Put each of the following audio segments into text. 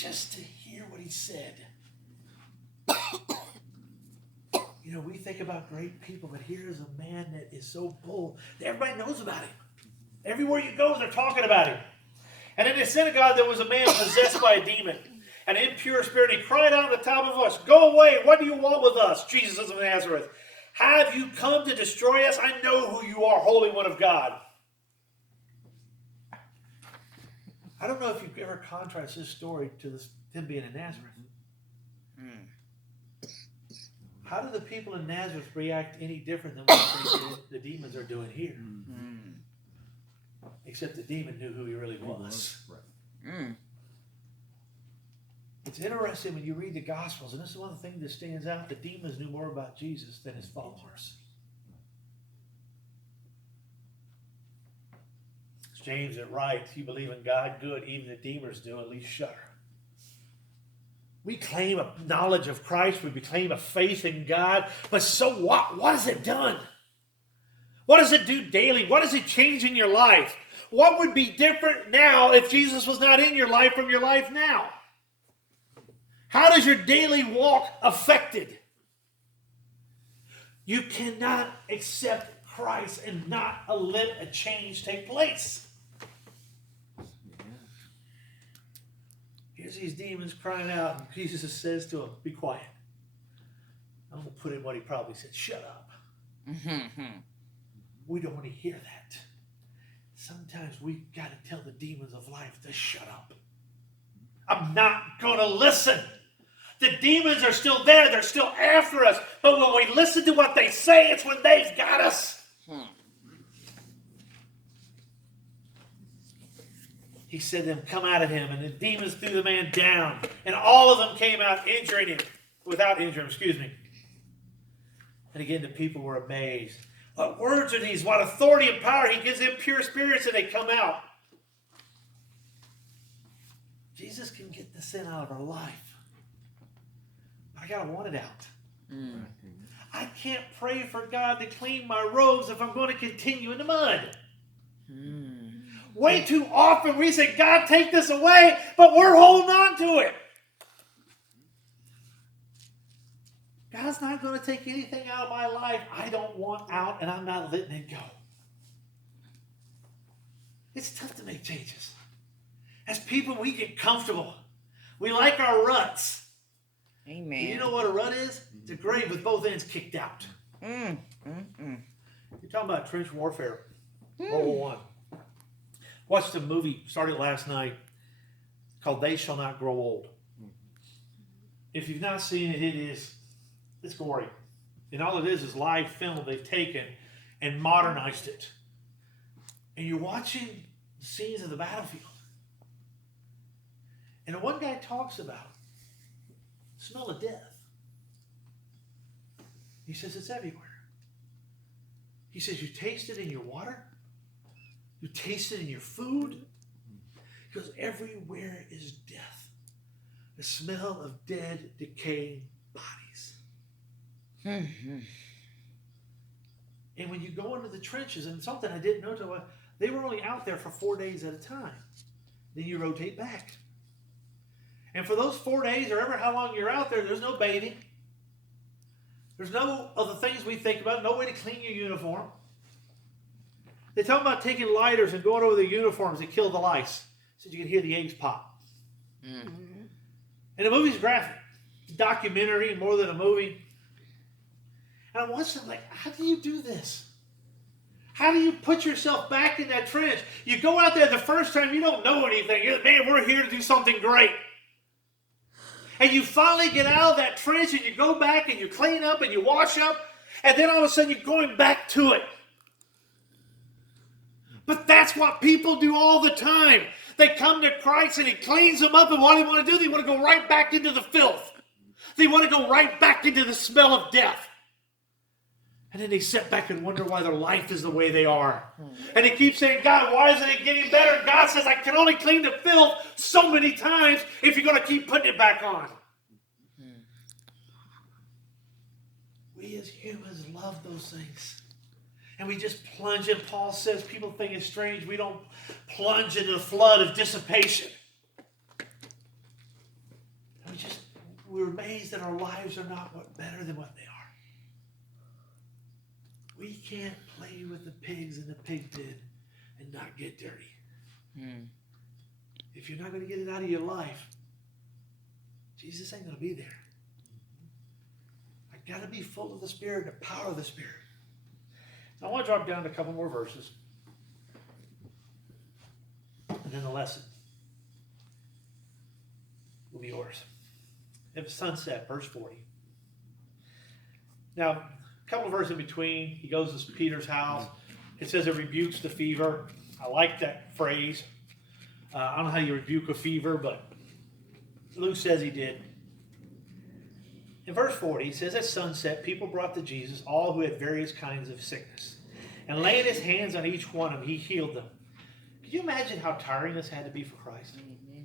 just to hear what he said. You know, we think about great people, but here's a man that is so bold that everybody knows about him. Everywhere you go, they're talking about him. And in the synagogue, there was a man possessed by a demon, an impure spirit. He cried out at the top of a voice, "Go away! What do you want with us, Jesus of Nazareth? Have you come to destroy us? I know who you are, Holy One of God." I don't know if you've ever contrasted this story to him being in Nazareth. How do the people in Nazareth react any different than what the demons are doing here? Except the demon knew who he really was. It's interesting when you read the Gospels, and this is one of the things that stands out, the demons knew more about Jesus than his followers. It's James that writes, "You believe in God, good, even the demons do, at least shudder." We claim a knowledge of Christ, we claim a faith in God, but so what? What has it done? What does it do daily? What does it change in your life? What would be different now if Jesus was not in your life from your life now? How does your daily walk affected? You cannot accept Christ and not let a change take place. Here's these demons crying out, and Jesus says to them, "Be quiet." I'm going to put in what he probably said, "Shut up." We don't want to hear that. Sometimes we got to tell the demons of life to shut up. I'm not going to listen. The demons are still there. They're still after us. But when we listen to what they say, it's when they've got us. He said to them, "Come out of him." And the demons threw the man down. And all of them came out without injuring him. And again, the people were amazed. What words are these? What authority and power. He gives them pure spirits and they come out. Jesus can get the sin out of our life. But I got to want it out. I can't pray for God to clean my robes if I'm going to continue in the mud. Way too often we say, "God, take this away," but we're holding on to it. God's not going to take anything out of my life I don't want out, and I'm not letting it go. It's tough to make changes. As people, we get comfortable. We like our ruts. Amen. And you know what a rut is? It's a grave with both ends kicked out. You're talking about trench warfare, World War One. Watched a movie, started last night, called "They Shall Not Grow Old." If you've not seen it, it's gory. And all it is live film they've taken and modernized it. And you're watching the scenes of the battlefield. And the one guy talks about the smell of death. He says it's everywhere. He says you taste it in your water. You taste it in your food. Because everywhere is death. The smell of dead, decaying bodies. And when you go into the trenches, and something I didn't know till they were only out there for 4 days at a time. Then you rotate back. And for those 4 days, or ever how long you're out there, there's no bathing. There's no other things we think about. No way to clean your uniform. They talk about taking lighters and going over the uniforms to kill the lice so you can hear the eggs pop. And the movie's graphic. It's a documentary more than a movie. And I watched them like, how do you do this? How do you put yourself back in that trench? You go out there the first time, you don't know anything. You're like, "Man, we're here to do something great." And you finally get out of that trench and you go back and you clean up and you wash up. And then all of a sudden you're going back to it. But that's what people do all the time. They come to Christ and he cleans them up, and what do they want to do? They want to go right back into the filth. They want to go right back into the smell of death. And then they sit back and wonder why their life is the way they are. And they keep saying, "God, why isn't it getting better?" And God says, "I can only clean the filth so many times if you're going to keep putting it back on." We as humans love those things. And we just plunge in. Paul says people think it's strange we don't plunge into the flood of dissipation. amazed that our lives are not better than what they are. We can't play with the pigs in the pig pen and not get dirty. If you're not going to get it out of your life, Jesus ain't going to be there. I got to be full of the Spirit, the power of the Spirit. Now, I want to drop down to a couple more verses. And then the lesson will be yours. At sunset, verse 40. Now, a couple of verses in between, he goes to Peter's house. It says it rebukes the fever. I like that phrase. I don't know how you rebuke a fever, but Luke says he did. In verse 40, he says, at sunset, people brought to Jesus all who had various kinds of sickness. And laying his hands on each one of them, he healed them. Can you imagine how tiring this had to be for Christ? Mm-hmm.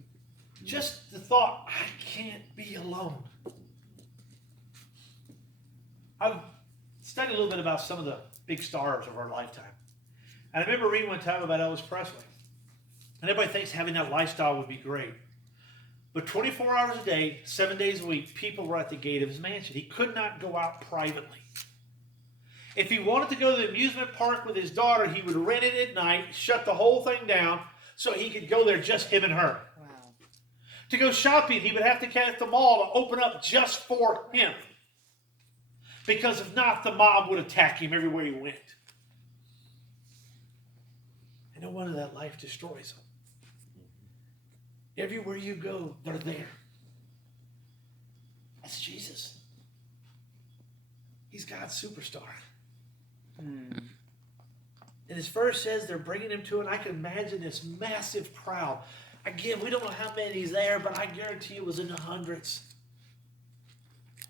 Just the thought, I can't be alone. I've studied a little bit about some of the big stars of our lifetime. And I remember reading one time about Elvis Presley. And everybody thinks having that lifestyle would be great. But 24 hours a day, 7 days a week, people were at the gate of his mansion. He could not go out privately. If he wanted to go to the amusement park with his daughter, he would rent it at night, shut the whole thing down, so he could go there, just him and her. Wow. To go shopping, he would have to catch the mall to open up just for him. Because if not, the mob would attack him everywhere he went. And no wonder that life destroys him. Everywhere you go, they're there. That's Jesus. He's God's superstar. And his verse says they're bringing him to it. I can imagine this massive crowd. Again, we don't know how many is there, but I guarantee it was in the hundreds.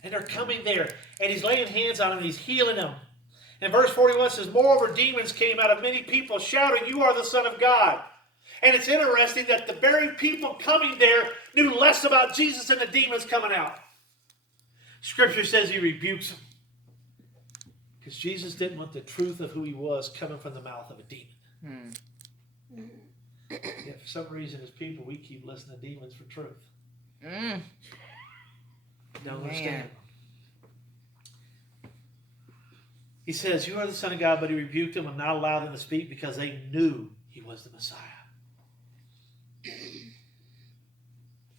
And they're coming there, and he's laying hands on them, and he's healing them. And verse 41 says, moreover, demons came out of many people, shouting, you are the Son of God. And it's interesting that the very people coming there knew less about Jesus than the demons coming out. Scripture says he rebukes them. Because Jesus didn't want the truth of who he was coming from the mouth of a demon. Yet for some reason, as people, we keep listening to demons for truth. Don't understand them. He says, you are the Son of God, but he rebuked them and not allowed them to speak because they knew he was the Messiah.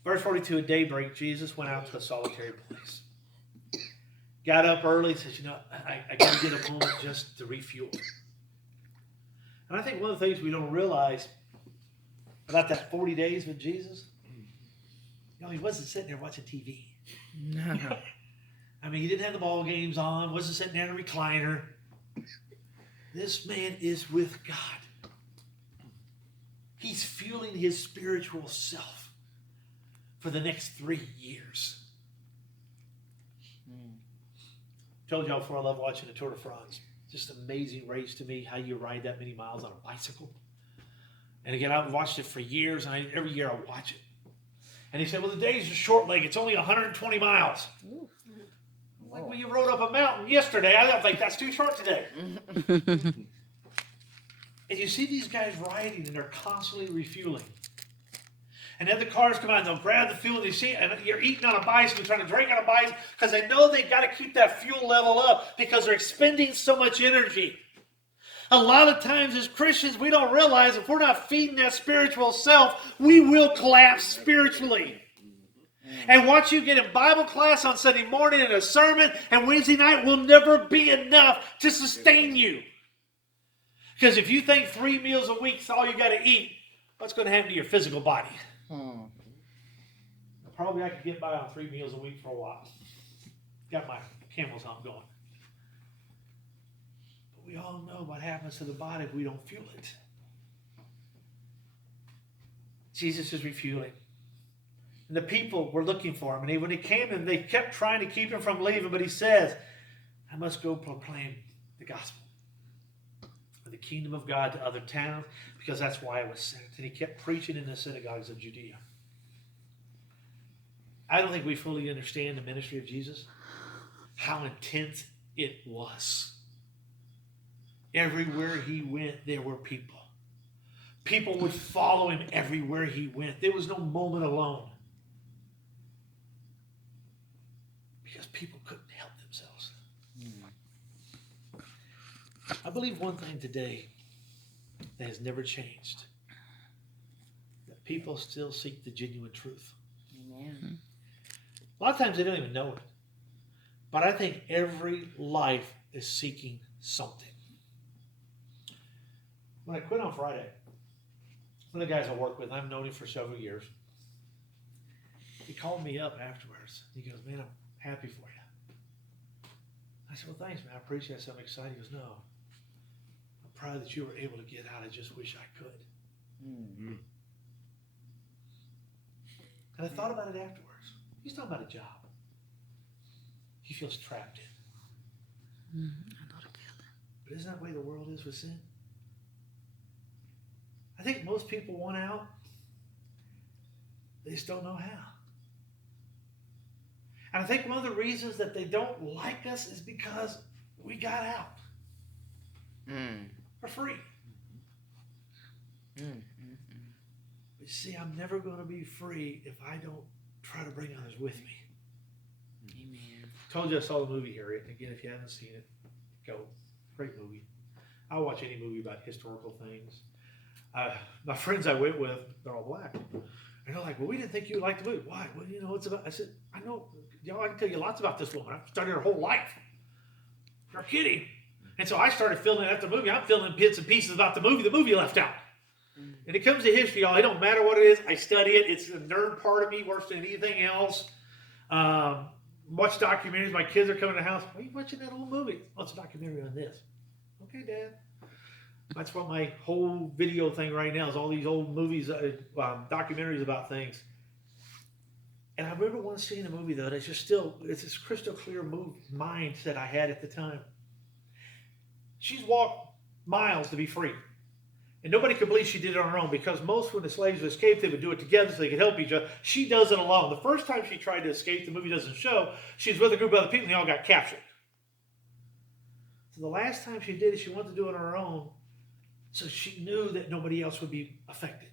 Verse 42, at daybreak, Jesus went out to a solitary place. Got up early, says, I got to get a moment just to refuel. And I think one of the things we don't realize about that 40 days with Jesus, he wasn't sitting there watching TV. No. I mean, he didn't have the ball games on, wasn't sitting there in a recliner. This man is with God. He's fueling his spiritual self for the next 3 years. Told y'all before, I love watching the Tour de France. Just an amazing race to me, how you ride that many miles on a bicycle. And again, I've watched it for years, and every year I watch it. And he said, well, the days are short leg. It's only 120 miles. Ooh. Like when you rode up a mountain yesterday, I was like, that's too short today. And you see these guys riding, and they're constantly refueling. And then the cars come out, and they'll grab the fuel, and you see, and you're eating on a bicycle, trying to drink on a bicycle, because they know they've got to keep that fuel level up, because they're expending so much energy. A lot of times as Christians, we don't realize if we're not feeding that spiritual self, we will collapse spiritually. And what you get in Bible class on Sunday morning and a sermon and Wednesday night will never be enough to sustain you. Because if you think 3 meals a week is all you got to eat, what's going to happen to your physical body? Probably I could get by on 3 meals a week for a while. Got my camel's hump going. But we all know what happens to the body if we don't fuel it. Jesus is refueling. And the people were looking for him. And when he came in, they kept trying to keep him from leaving. But he says, I must go proclaim the gospel of the kingdom of God to other towns, because that's why I was sent. And he kept preaching in the synagogues of Judea. I don't think we fully understand the ministry of Jesus, how intense it was. Everywhere he went, there were people. People would follow him everywhere he went. There was no moment alone. people couldn't help themselves. I believe one thing today that has never changed, that people still seek the genuine truth. Amen. A lot of times they don't even know it. But I think every life is seeking something. When I quit on Friday, one of the guys I work with, I've known him for several years, he called me up afterwards. He goes, man, I'm happy for you. I said, well, thanks, man. I appreciate it. So I'm excited. He goes, no. I'm proud that you were able to get out. I just wish I could. Mm-hmm. And I thought about it afterwards. He's talking about a job he feels trapped in. I know the feeling. But isn't that the way the world is with sin? I think most people want out. They just don't know how. And I think one of the reasons that they don't like us is because we got out for free. But you see, I'm never going to be free if I don't try to bring others with me. Amen. Told you I saw the movie Harriet. Again, if you haven't seen it, go. Great movie. I'll watch any movie about historical things. My friends I went with, they're all black. And they're like, well, we didn't think you would like the movie. Why? Well, you know, it's about. I said, I know, y'all, I can tell you lots about this woman. I've studied her whole life. You're kidding. And so I started filling out the movie. I'm filling in bits and pieces about the movie left out. And it comes to history, y'all. It don't matter what it is. I study it. It's the nerd part of me worse than anything else. Watch documentaries. My kids are coming to the house. Why are you watching that old movie? Oh, it's a documentary on this. Okay, Dad. That's what my whole video thing right now is, all these old movies, documentaries about things. And I remember once seeing a movie, though, that's just still, it's this crystal clear mindset I had at the time. She's walked miles to be free. And nobody could believe she did it on her own, because most when the slaves would escape, they would do it together so they could help each other. She does it alone. The first time she tried to escape, the movie doesn't show, she was with a group of other people and they all got captured. So the last time she did it, she wanted to do it on her own, so she knew that nobody else would be affected.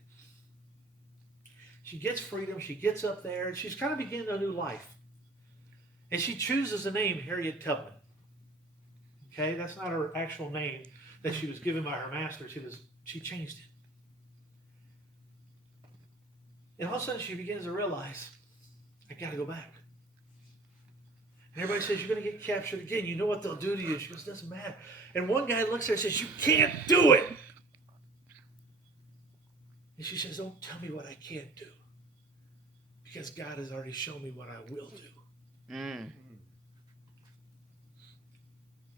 She gets freedom, she gets up there, and she's kind of beginning a new life. And she chooses the name Harriet Tubman. Okay, that's not her actual name that she was given by her master. She changed it. And all of a sudden she begins to realize, I got to go back. And everybody says, you're going to get captured again. You know what they'll do to you. She goes, doesn't matter. And one guy looks at her and says, you can't do it. And she says, don't tell me what I can't do, because God has already shown me what I will do.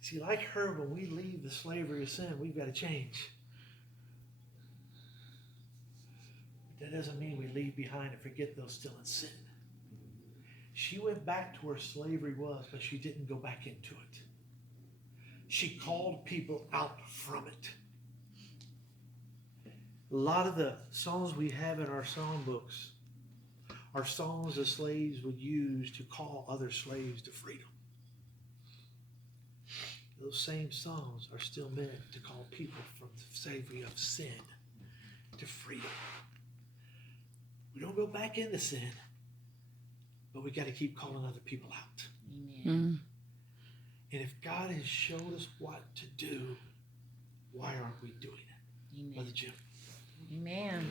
See, like her, when we leave the slavery of sin, we've got to change. But that doesn't mean we leave behind and forget those still in sin. She went back to where slavery was, but she didn't go back into it. She called people out from it. A lot of the songs we have in our song books are songs the slaves would use to call other slaves to freedom. Those same songs are still meant to call people from the slavery of sin to freedom. We don't go back into sin, but we got to keep calling other people out. Amen. And if God has showed us what to do, why aren't we doing it? Amen. Brother Jim. Amen.